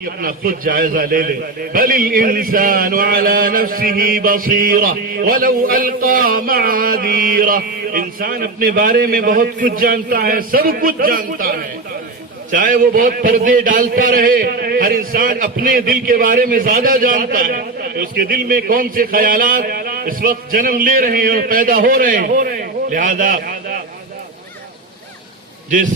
اپنا خود جائزہ لے لے. بل الانسان على نفسه بصیرہ ولو القى معاذیرہ. انسان اپنے بارے میں بہت کچھ جانتا ہے، سب کچھ جانتا ہے، چاہے وہ بہت پردے ڈالتا رہے. ہر انسان اپنے دل کے بارے میں زیادہ جانتا ہے کہ اس کے دل میں کون سے خیالات اس وقت جنم لے رہے ہیں اور پیدا ہو رہے ہیں. لہذا جس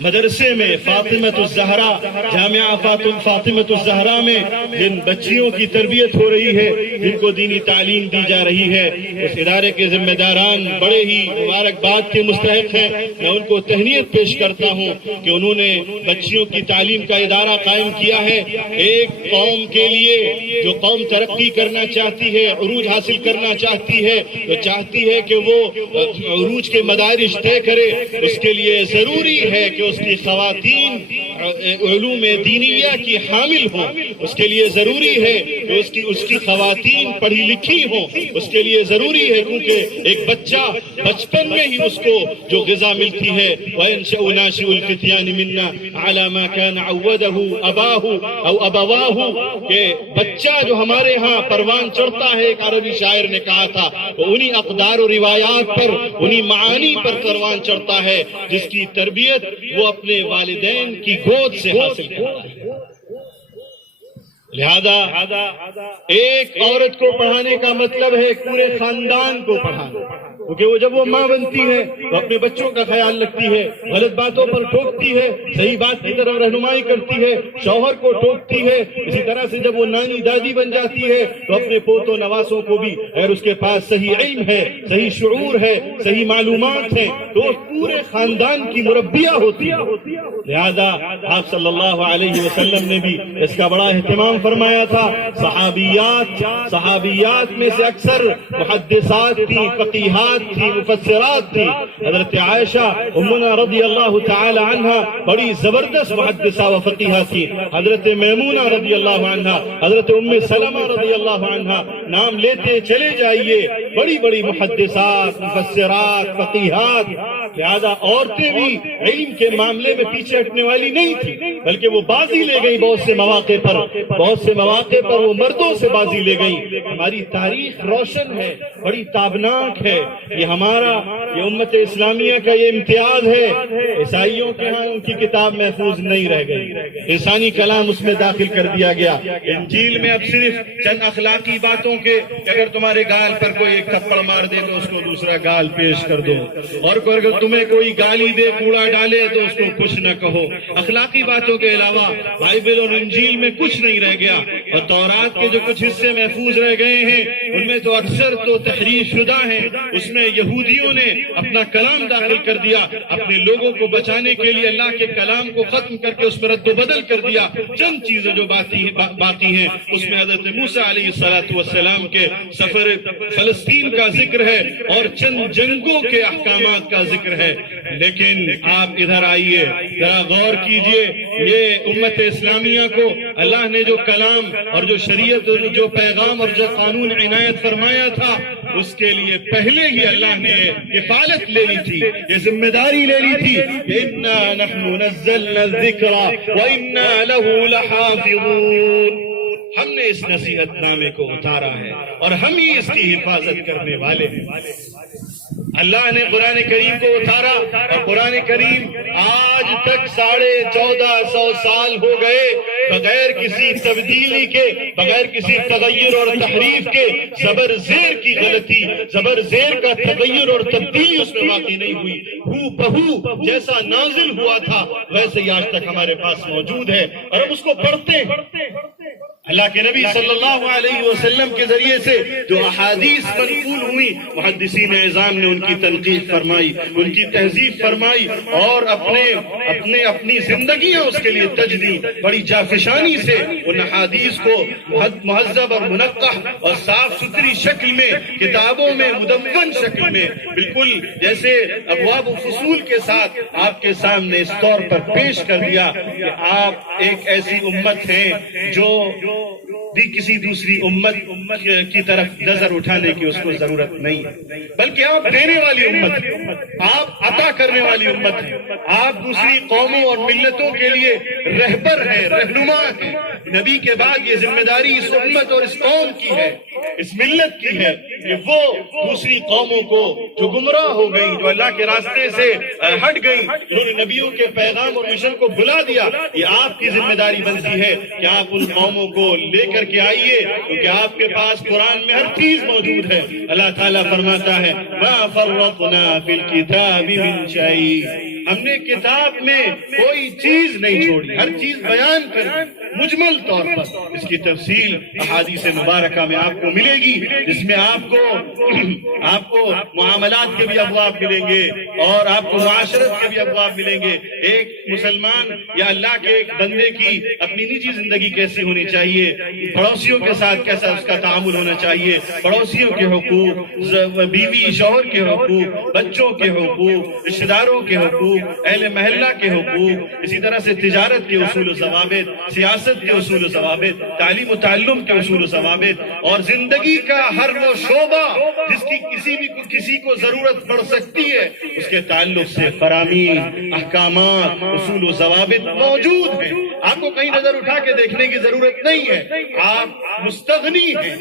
مدرسے میں فاطمۃ الزہرا، جامعہ فاطمۃ الزہرا میں جن بچیوں کی تربیت ہو رہی ہے، جن کو دینی تعلیم دی جا رہی ہے، اس ادارے کے ذمہ داران بڑے ہی مبارکباد کے مستحق ہیں. میں ان کو تہنیت پیش کرتا ہوں کہ انہوں نے بچیوں کی تعلیم کا ادارہ قائم کیا ہے. ایک قوم کے لیے جو قوم ترقی کرنا چاہتی ہے، عروج حاصل کرنا چاہتی ہے، وہ چاہتی ہے کہ وہ عروج کے مدارج طے کرے. اس کے لیے ضروری ہے کہ اس کی خواتین علوم دینیہ کی حامل ہوں. اس کے لیے ضروری ہے کہ اس کی خواتین پڑھی لکھی ہوں. اس کے لیے ضروری ہے کیونکہ ایک بچہ بچپن میں ہی اس کو جو غذا ملتی ہے، وَيَنْشَأُ نَاشِئُ الْفِتْيَانِ مِنَّا عَلَى مَا كَانَ عَوَّدَهُ أَبَاهُ أَوْ أَبَوَاهُ. کہ بچہ جو ہمارے ہاں پروان چڑھتا ہے، ایک عربی شاعر نے کہا تھا، وہ انہی اقدار و روایات پر، انہی معانی پر پروان چڑھتا ہے جس کی تربیت وہ اپنے والدین کی گود سے حاصل کرتا ہے. لہذا ایک عورت کو پڑھانے کا مطلب ہے پورے خاندان کو پڑھانا، کیونکہ وہ جب وہ ماں بنتی ہے تو اپنے بچوں کا خیال رکھتی ہے، غلط باتوں پر ٹوکتی ہے، صحیح بات کی طرف رہنمائی کرتی ہے، شوہر کو ٹوکتی ہے. اسی طرح سے جب وہ نانی دادی بن جاتی ہے تو اپنے پوتوں نواسوں کو بھی، اگر اس کے پاس صحیح علم ہے، صحیح شعور ہے، صحیح معلومات ہیں، تو اس پورے خاندان کی مربیہ ہوتی ہے. لہذا آپ صلی اللہ علیہ وسلم نے بھی اس کا بڑا اہتمام فرمایا تھا. صحابیات میں سے اکثر محدثات تھی، فقیہات تھی، مفسرات تھی. حضرت عائشہ امنا رضی اللہ تعالی عنہ بڑی زبردست محدثہ و فقیہہ تھی. حضرت میمونہ رضی اللہ عنہ، حضرت ام سلمہ رضی اللہ عنہ، نام لیتے چلے جائیے، بڑی بڑی محدثات، مفسرات، فقیہات. لہذا عورتیں بھی علم کے معاملے میں پیچھے ہٹنے والی نہیں تھی، بلکہ وہ بازی لے گئی بہت سے مواقع پر وہ مردوں سے بازی لے گئی. ہماری تاریخ روشن ہے، بڑی تابناک ہے. یہ امت اسلامیہ کا یہ امتیاز ہے. عیسائیوں کے ہاں ان کی کتاب محفوظ نہیں رہ گئی، انسانی کلام اس میں داخل کر دیا گیا. انجیل میں اب صرف چند اخلاقی باتوں کے، اگر تمہارے گال پر کوئی ایک تھپڑ مار دے تو اس کو دوسرا گال پیش کر دو، اور اگر تمہیں کوئی گالی دے، کوڑا ڈالے تو اس کو کچھ نہ کہو. اخلاقی باتوں کے علاوہ بائبل اور انجیل میں کچھ نہیں رہ گیا. اور تورات کے جو کچھ حصے محفوظ رہ گئے ہیں ان میں تو اکثر تو تحریف شدہ ہیں. اس میں یہودیوں نے اپنا کلام داخل کر دیا، اپنے لوگوں کو بچانے کے لیے اللہ کے کلام کو ختم کر کے اس میں رد و بدل کر دیا. چند چیزیں جو باقی ہیں اس میں حضرت موسیٰ علیہ السلام کے سفر فلسطین کا ذکر ہے اور چند جنگوں کے احکامات کا ذکر ہے. لیکن آپ ادھر آئیے، ذرا غور کیجئے، یہ امت اسلامیہ کو اللہ نے جو کلام اور جو شریعت، جو پیغام اور جو قانون عنایت فرمایا تھا، اس کے لیے پہلے ہی اللہ نے کفالت لے لی تھی، یہ ذمہ داری لے لی تھی کہ اِنَّا نَحْنُ نَزَّلْنَا الذِّكْرَ وَإِنَّا لَهُ لَحَافِظُونَ. ہم نے اس نصیحت نامے کو اتارا ہے اور ہم ہی اس کی حفاظت کرنے والے ہیں. اللہ نے قرآن کریم کو اتارا اور قرآن کریم آج تک 1450 سال ہو گئے بغیر کسی تبدیلی کے، بغیر کسی تغیر اور تحریف کے. زبر زیر کی غلطی، زبر زیر کا تغیر اور تبدیلی اس میں واقع نہیں ہوئی. ہو بہو جیسا نازل ہوا تھا ویسے ہی آج تک ہمارے پاس موجود ہے اور ہم اس کو پڑھتے ہیں. اللہ کے نبی صلی اللہ علیہ وسلم کے ذریعے سے جو احادیث منقول ہوئی، محدثین اعظام نے ان کی تنقید فرمائی، ان کی تہذیب فرمائی اور اپنی زندگیاں اس کے لیے تج دی. بڑی جافشانی سے ان احادیث کو مہذب اور منقح اور صاف ستھری شکل میں، کتابوں میں مدون شکل میں، بالکل جیسے ابواب و فصول کے ساتھ آپ کے سامنے اس طور پر پیش کر دیا کہ آپ ایک ایسی امت ہیں جو بھی کسی دوسری امت کی طرف نظر اٹھانے کی اس کو ضرورت نہیں ہے، بلکہ آپ دینے والی امت ہے، آپ عطا کرنے والی امت ہے، آپ دوسری قوموں اور ملتوں کے لیے رہبر ہیں، رہنما ہیں۔ نبی کے بعد یہ ذمہ داری اس امت اور اس قوم کی ہے، اس ملت کی ہے کہ وہ دوسری قوموں کو جو گمراہ ہو گئی، جو اللہ کے راستے سے ہٹ گئی، انہوں نے نبیوں کے پیغام اور مشن کو بھلا دیا، یہ آپ کی ذمہ داری بنتی ہے کہ آپ ان قوموں کو لے کر کے آئیے، کیونکہ آپ کے پاس قرآن میں ہر چیز موجود ہے۔ اللہ تعالیٰ فرماتا ہے مَا فَرَّطْنَا فِي الْكِتَابِ مِنْ شَيْءٍ، ہم نے کتاب میں کوئی چیز نہیں چھوڑی، ہر چیز بیان کری مجمل طور پر۔ اس کی تفصیل احادیث مبارکہ میں آپ کو ملے گی، جس میں آپ کو معاملات کے بھی ابواب ملیں گے اور آپ کو معاشرت کے بھی ابواب ملیں گے۔ ایک مسلمان یا اللہ کے ایک بندے کی اپنی نجی زندگی کیسی ہونی چاہیے، پڑوسیوں کے ساتھ کیسا اس کا تعامل ہونا چاہیے، پڑوسیوں کے حقوق، بیوی شوہر کے حقوق، بچوں کے حقوق، رشتہ داروں کے حقوق، اہل محلہ کے حقوق، اسی طرح سے تجارت کے اصول و ضوابط، سیاست کے اصول و ضوابط، تعلیم و تعلم کے اصول و ضوابط، اور زندگی کا ہر وہ شعبہ جس کی کسی کو ضرورت پڑ سکتی ہے، اس کے تعلق سے فرامین، احکامات، اصول و ضوابط موجود ہیں۔ آپ کو کہیں نظر اٹھا کے دیکھنے کی ضرورت نہیں ہے، آپ مستغنی ہیں،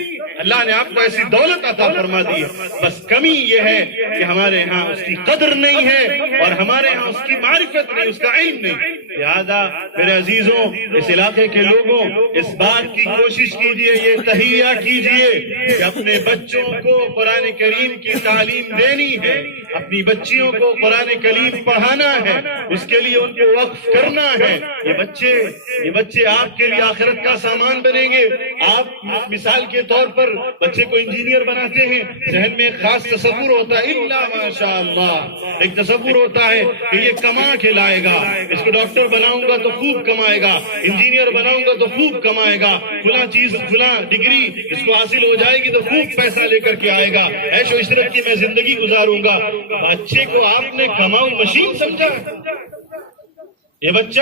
اللہ نے آپ کو ایسی دولت عطا فرما دی ہے، بس کمی یہ ہے کہ ہمارے ہاں اس کی قدر نہیں ہے اور ہمارے ہاں اس کی معرفت نہیں، اس کا علم نہیں۔ لہذا میرے عزیزوں، اس علاقے کے لوگوں، اس بات کی کوشش کیجئے، یہ تہیہ کیجئے کہ اپنے بچوں کو قرآن کریم کی تعلیم دینی ہے، اپنی بچیوں کو قرآن کریم پڑھانا ہے، اس کے لیے ان کو وقف کرنا ہے۔ یہ بچے آپ کے لیے آخرت کا سامان بنیں گے۔ آپ مثال کے طور پر بچے کو انجینئر بناتے ہیں، ذہن میں ایک خاص تصور ہوتا ہے، الا ماشاء اللہ، ایک تصور ہوتا ہے کہ یہ کما کے لائے گا، اس کو ڈاکٹر بناؤں گا تو خوب کمائے گا، انجینئر بناؤں گا تو خوب کمائے گا، فلاں چیز فلاں ڈگری اس کو حاصل ہو جائے گی تو خوب پیسہ لے کر کے آئے گا، عیش و عشرت کی میں زندگی گزاروں گا۔ بچے کو آپ نے کماؤ مشین سمجھا؟ یہ بچہ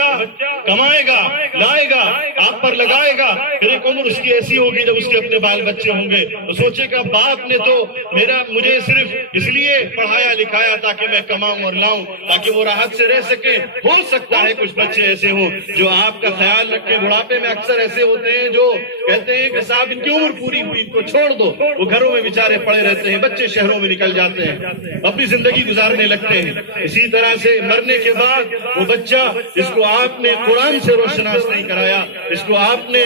کمائے گا، لائے گا، آپ پر لگائے گا، پھر ایک عمر اس کی ایسی ہوگی جب اس کے اپنے بال بچے ہوں گے تو سوچے گا باپ نے تو مجھے صرف اس لیے پڑھایا لکھایا تاکہ میں کماؤں اور لاؤں، تاکہ وہ راحت سے رہ سکے۔ ہو سکتا ہے کچھ بچے ایسے ہوں جو آپ کا خیال رکھیں، بڑھاپے میں اکثر ایسے ہوتے ہیں جو کہتے ہیں کہ صاحب ان کی عمر پوری ہوئی، ان کو چھوڑ دو، وہ گھروں میں بیچارے پڑے رہتے ہیں، بچے شہروں میں نکل جاتے ہیں، اپنی زندگی گزارنے لگتے ہیں۔ اسی طرح سے مرنے کے بعد وہ بچہ جس کو آپ نے قرآن سے روشناس نہیں کرایا، اس کو آپ نے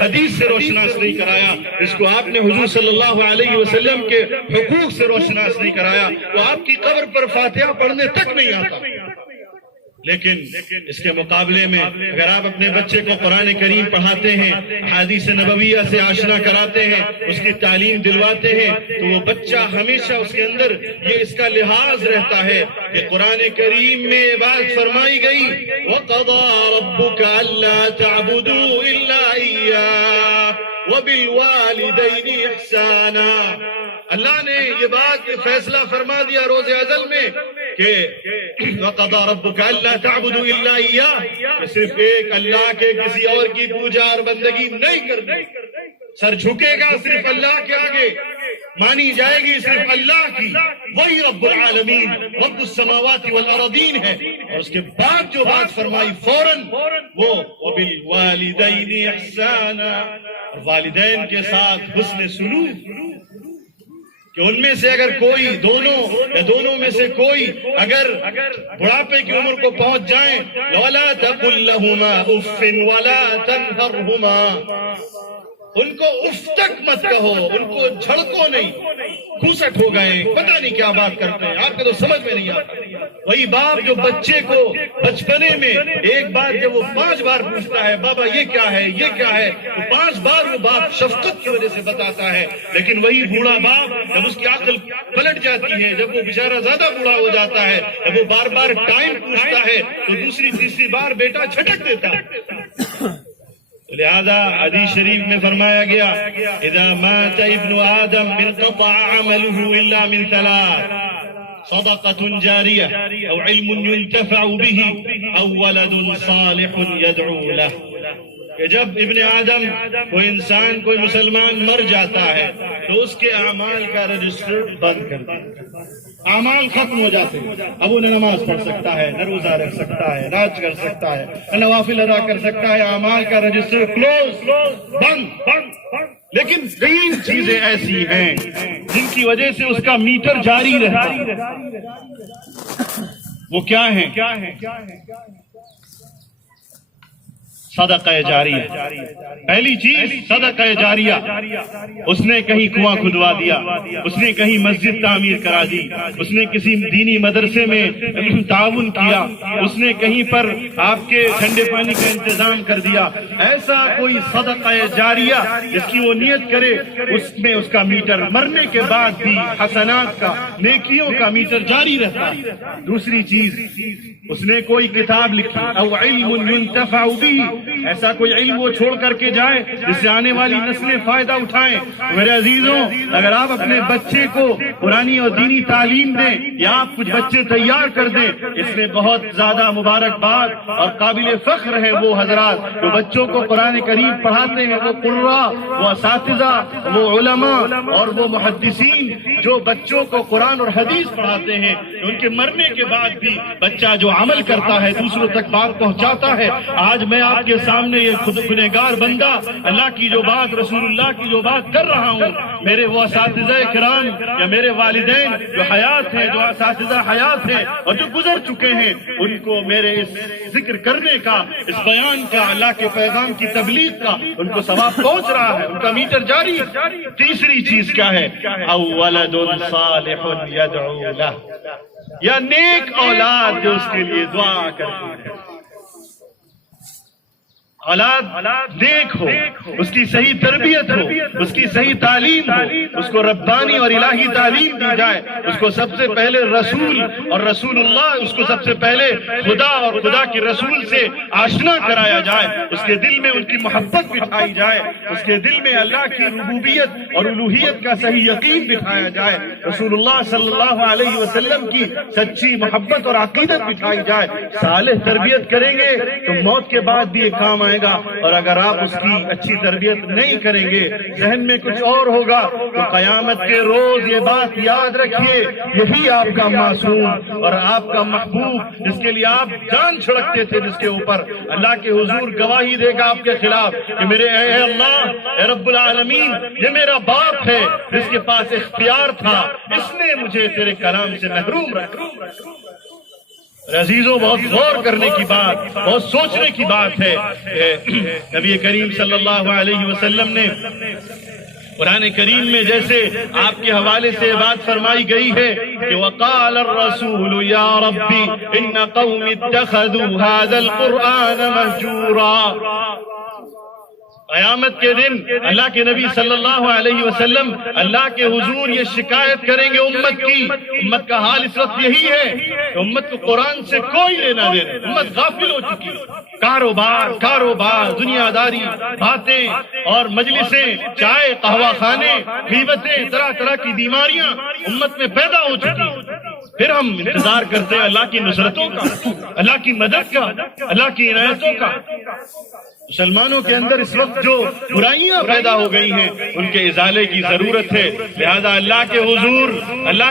حدیث سے روشناس نہیں کرایا، اس کو آپ نے حضور صلی اللہ علیہ وسلم کے حقوق سے روشناس نہیں کرایا، وہ آپ کی قبر پر فاتحہ پڑھنے تک نہیں آتا۔ لیکن اس کے مقابلے میں اگر آپ اپنے بچے کو قرآن کریم پڑھاتے ہیں، حدیث نبویہ سے آشنا کراتے ہیں، اس کی تعلیم دلواتے ہیں، تو وہ بچہ ہمیشہ اس کے اندر یہ اس کا لحاظ رہتا ہے کہ قرآن کریم میں یہ بات فرمائی گئی وَقَضَى رَبُّكَ أَلَّا تَعْبُدُوا إِلَّا إِيَّاهُ وَبِالْوَالِدَيْنِ إِحْسَانًا۔ اللہ نے یہ بات فیصلہ فرما دیا روز ازل میں کہ وَقَضَى رَبُّكَ أَلَّا تَعْبُدُوا إِلَّا إِيَّاهُ، صرف ایک اللہ کے کسی اور کی پوجا اور بندگی نہیں کرنی، سر جھکے گا صرف اللہ کے آگے، مانی جائے گی صرف اللہ کی، وہی رب العالمین رب السماوات والارضین ہے۔ اور اس کے بعد جو بات فرمائی فوراً وہ وَبِالْوَالِدَيْنِ إِحْسَانًا، والدین کے ساتھ حسن سلوک، کہ ان میں سے اگر کوئی دونوں میں سے کوئی اگر بڑھاپے کی عمر کو پہنچ جائیں وَلَا تَقُلْ لَهُمَا أُفٍّ وَلَا تَنْهَرْهُمَا، ان کو اف تک مت کہو، ان کو جھڑکو نہیں، گھوسٹ ہو گئے، پتہ نہیں کیا بات کرتے ہیں، آپ کو تو سمجھ میں نہیں آتا۔ وہی باپ جو بچے کو بچپنے میں ایک بار جب وہ 5 بار پوچھتا ہے بابا یہ کیا ہے یہ کیا ہے، تو 5 بار وہ باپ شفقت کی وجہ سے بتاتا ہے، لیکن وہی بوڑھا باپ جب اس کی عقل پلٹ جاتی ہے، جب وہ بیچارہ زیادہ بوڑھا ہو جاتا ہے، جب وہ بار بار ٹائم پوچھتا ہے تو دوسری تیسری بار بیٹا جھٹک دیتا ہے۔ لہذا حدیث شریف میں فرمایا گیا اذا مات ابن آدم انقطع عمله الا من 3: صدقة جارية او علم ينتفع به او ولد صالح يدعو له۔ کہ جب ابن آدم کوئی انسان کوئی مسلمان مر جاتا ہے تو اس کے اعمال کا رجسٹر بند کر دیا، اعمال ختم ہو جاتے ہیں. اب وہ نہ نماز پڑھ سکتا ہے، نہ روزہ رکھ سکتا ہے، نہ حج کر سکتا ہے، نہ نوافل ادا کر سکتا ہے. اعمال کا رجسٹر کلوز، بند. لیکن 3 چیزیں ایسی ہیں جن کی وجہ سے اس کا میٹر جاری رہتا ہے. وہ کیا ہیں؟ صدقہ جاریہ. پہلی چیز صدقہ جاریہ. اس نے کہیں کنواں کھدوا دیا، اس نے کہیں مسجد تعمیر کرا دی، اس نے کسی دینی مدرسے میں تعاون کیا، اس نے کہیں پر آپ کے ٹھنڈے پانی کا انتظام کر دیا. ایسا کوئی صدقہ جاریہ جس کی وہ نیت کرے، اس میں اس کا میٹر مرنے کے بعد بھی حسنات کا، نیکیوں کا میٹر جاری رہتا ہے. دوسری چیز، اس نے کوئی کتاب لکھی، او علم ينتفع به، ایسا کوئی علم وہ چھوڑ کر کے جائے جس سے آنے والی نسلیں فائدہ اٹھائیں. میرے عزیزوں، اگر آپ اپنے بچے کو قرآنی اور دینی تعلیم دیں یا آپ کچھ بچے تیار کر دیں، اس میں بہت زیادہ مبارکباد اور قابل فخر ہیں وہ حضرات جو بچوں کو قرآن کریم پڑھاتے ہیں، وہ قراء، وہ اساتذہ، وہ علماء اور وہ محدثین جو بچوں کو قرآن اور حدیث پڑھاتے ہیں. ان کے مرنے کے بعد بھی بچہ جو عمل کرتا ہے، دوسروں تک بات پہنچاتا ہے. آج میں آپ کے سامنے یہ گنہگار بندہ اللہ کی جو بات، رسول اللہ کی جو بات کر رہا ہوں، میرے وہ اساتذہ کرام یا میرے والدین جو حیات ہیں، جو اساتذہ حیات ہیں اور جو گزر چکے ہیں، ان کو میرے اس ذکر کرنے کا، اس بیان کا، اللہ کے پیغام کی تبلیغ کا ان کو ثواب پہنچ رہا ہے، ان کا میٹر جاری. تیسری چیز کیا ہے؟ او ولد صالح يدعو له، یا نیک اولاد جو اس کے لیے دعا کرتی ہے. اولاد نیک ہو، اس کی صحیح تربیت ہو، اس کی صحیح تعلیم ہو، اس کو ربانی اور الہی تعلیم دی جائے، اس کو سب سے پہلے رسول اور رسول اللہ، اس کو سب سے پہلے خدا اور خدا کے رسول سے آشنا کرایا جائے، اس کے دل میں ان کی محبت بٹھائی جائے، اس کے دل میں اللہ کی ربوبیت اور الوہیت کا صحیح یقین بٹھایا جائے، رسول اللہ صلی اللہ علیہ وسلم کی سچی محبت اور عقیدت بٹھائی جائے. صالح تربیت کریں گے تو موت کے بعد بھی یہ کام آئے گا، اور اگر آپ اس کی اچھی تربیت نہیں کریں گے، ذہن میں کچھ اور ہوگا، تو قیامت کے روز یہ بات یاد رکھیے، یہی آپ کا معصوم اور آپ کا محبوب جس کے لیے آپ جان چھڑکتے تھے، جس کے اوپر اللہ کے حضور گواہی دے گا آپ کے خلاف کہ میرے اے اللہ، اے رب العالمین، یہ میرا باپ ہے جس کے پاس اختیار تھا، اس نے مجھے تیرے کلام سے محروم رکھا. عزیزوں، بہت غور کرنے کی بات، بہت سوچنے کی بات ہے. نبی کریم صلی اللہ علیہ وسلم نے قرآن کریم میں جیسے آپ کے حوالے سے بات فرمائی گئی ہے کہ وقال الرسول یا ربی ان قوم اتخذوا هذا القرآن مهجورا. قیامت کے دن اللہ کے نبی صلی اللہ علیہ وسلم اللہ کے حضور یہ شکایت کریں گے امت کی. امت کا حال اس وقت یہی ہے کہ امت کو قرآن سے کوئی لینا دینا، امت غافل ہو چکی. کاروبار، دنیا داری، باتیں اور مجلسیں، چائے قہوہ خانے، غیبتیں، طرح طرح کی بیماریاں امت میں پیدا ہو چکی. پھر ہم انتظار کرتے ہیں اللہ کی نصرتوں کا، اللہ کی مدد کا، اللہ کی عنایتوں کا. مسلمانوں کے اندر اس وقت جو برائیاں پیدا ہو گئی ہیں ان کے ازالے کی ضرورت ہے. لہذا اللہ کے حضور، اللہ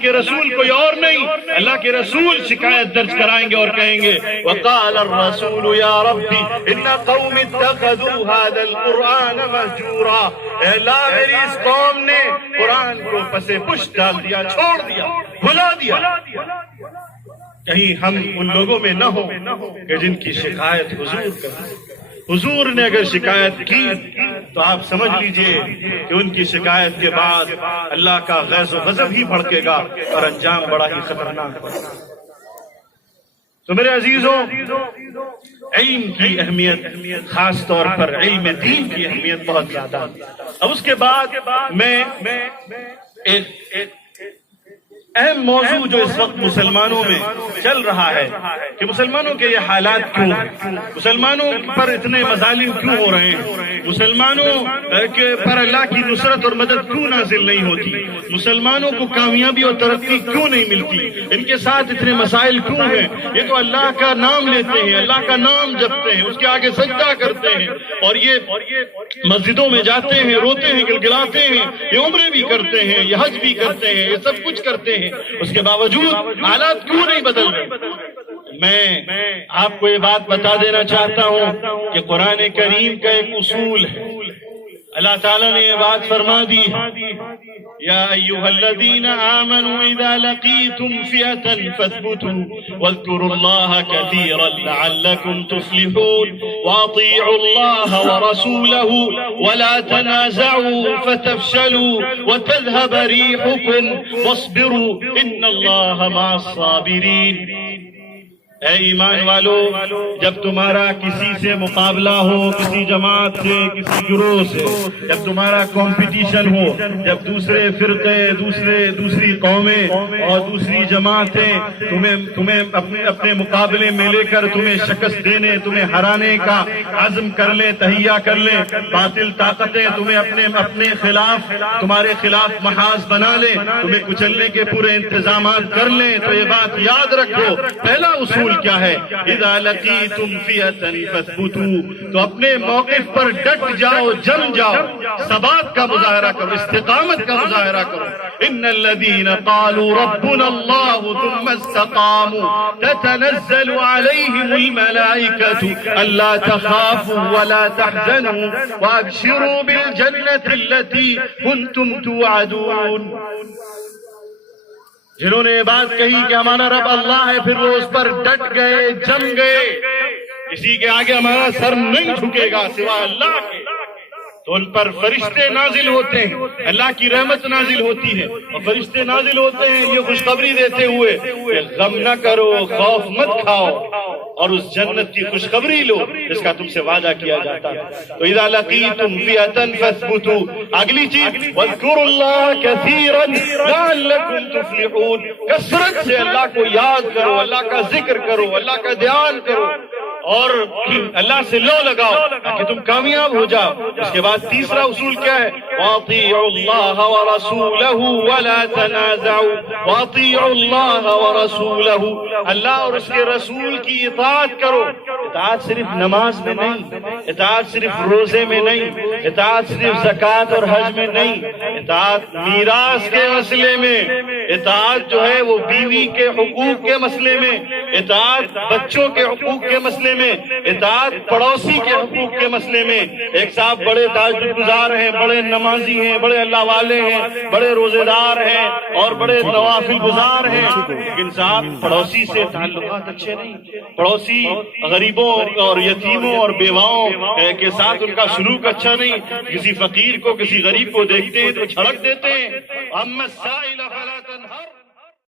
کے رسول کوئی اور نہیں، اللہ کے رسول شکایت درج کرائیں گے اور کہیں گے وقال الرسول یا ربی ان قوم اتخذوا هذا القرآن مهجورا. اے اللہ، میری اس قوم نے قرآن کو پس پشت ڈال دیا، چھوڑ دیا، بھلا دیا. کہیں ہم ان لوگوں میں نہ ہو کہ جن کی شکایت حضور کریں. حضور نے اگر شکایت کی تو آپ سمجھ لیجئے کہ ان کی شکایت کے بعد اللہ کا غیظ و غضب ہی بھڑکے گا اور انجام بڑا ہی خطرناک ہوگا. تو میرے عزیزوں، علم کی اہمیت، خاص طور پر علم دین کی اہمیت بہت زیادہ ہے. اب اس کے بعد میں ایک اہم موضوع جو اس وقت مسلمانوں میں چل رہا ہے کہ مسلمانوں کے یہ حالات کیوں ہیں، مسلمانوں پر اتنے مظالم کیوں ہو رہے ہیں، مسلمانوں کے پر اللہ کی نصرت اور مدد کیوں نازل نہیں ہوتی، مسلمانوں کو کامیابی اور ترقی کیوں نہیں ملتی، ان کے ساتھ اتنے مسائل کیوں ہیں۔ یہ تو اللہ کا نام لیتے ہیں، اللہ کا نام جپتے ہیں، اس کے آگے سجدہ کرتے ہیں، اور یہ مسجدوں میں جاتے ہیں، روتے ہیں، گلگلاتے ہیں، یہ عمرے بھی کرتے ہیں، یہ حج بھی کرتے ہیں، یہ سب کچھ کرتے ہیں، اس کے باوجود حالات کیوں نہیں بدل رہے؟ میں آپ کو یہ بات بتا دینا چاہتا ہوں کہ قرآن کریم کا ایک اصول ہے، اللہ تعالیٰ نے یہ بات فرما دی، یا ایھا الذین آمنوا اذا لقیتم فئۃ فاثبتوا واذکروا اللہ کثیرا لعلکم تفلحون واطیعوا اللہ ورسولہ ولا تنازعوا فتفشلوا وتذهب ریحکم واصبروا ان اللہ مع الصابرین۔ اے ایمان والو، جب تمہارا کسی سے مقابلہ ہو، کسی جماعت سے، کسی گروہ سے، جب تمہارا کمپٹیشن ہو، جب دوسرے فرقے، دوسری قومیں اور دوسری جماعتیں تمہیں اپنے مقابلے میں لے کر تمہیں شکست دینے، تمہیں ہرانے کا عزم کر لیں، تہیہ کر لیں، باطل طاقتیں تمہیں اپنے خلاف، تمہارے خلاف محاذ بنا لیں، تمہیں کچلنے کے پورے انتظامات کر لیں، تو یہ بات یاد رکھو، پہلا اصول کیا ہے؟ اذا لقیتم فئۃ فاثبتوا، تو اپنے موقف پر ڈٹ جاؤ، جم جاؤ، ثبات کا مظاہرہ کرو، استقامت کا مظاہرہ کرو۔ ان الذین قالوا ربنا اللہ ثم استقاموا تتنزل علیہم الملائکۃ الا تخافوا ولا تحزنوا وابشروا بالجنۃ التي کنتم توعدون۔ جنہوں نے یہ بات کہی کہ ہمارا رب اللہ ہے، پھر وہ اس پر ڈٹ گئے، جم گئے، کسی کے آگے ہمارا سر نہیں جھکے گا سوا اللہ کے، تو ان پر فرشتے نازل ہوتے ہیں، اللہ کی رحمت نازل ہوتی ہے، اور فرشتے نازل ہوتے ہیں یہ خوشخبری دیتے ہوئے کہ غم نہ کرو، خوف مت کھاؤ، اور اس جنت کی خوشخبری لو جس کا تم سے وعدہ کیا جاتا ہے۔ تو اذا لقیتم فئۃ فاثبتوا، اگلی چیز واذکروا اللہ کثیرا لعلکم تفلحون، کثرت سے اللہ کو یاد کرو، اللہ کا ذکر کرو، اللہ کا دھیان کرو، اور اللہ سے لو لگاؤ تاکہ تم کامیاب ہو جاؤ۔ اس کے بعد تیسرا اصول کیا ہے؟ وَأَطِيعُوا اللَّهَ وَرَسُولَهُ وَلَا تَنَازَعُوا، وَأَطِيعُوا اللَّهَ وَرَسُولَهُ، اللہ اور اس کے رسول کی اطاعت کرو۔ اطاعت صرف نماز میں نہیں، اطاعت صرف روزے میں نہیں، اطاعت صرف زکوٰۃ اور حج میں نہیں، اطاعت میراث کے مسئلے میں، اطاعت جو ہے وہ بیوی کے حقوق کے مسئلے میں، اطاعت بچوں کے حقوق کے مسئلے میں، اطاعت پڑوسی کے حقوق کے مسئلے میں۔ ایک صاحب بڑے تہجد گزار ہیں، بڑے نمازی ہیں، بڑے اللہ والے ہیں، بڑے روزے دار ہیں اور بڑے نوافل گزار ہیں، لیکن صاحب پڑوسی سے تعلقات اچھے نہیں، پڑوسی غریبوں اور یتیموں اور بیواؤں کے ساتھ ان کا سلوک اچھا نہیں، کسی فقیر کو، کسی غریب کو دیکھتے ہیں تو جھڑک دیتے ہیں، اما السائل فلا تنہر۔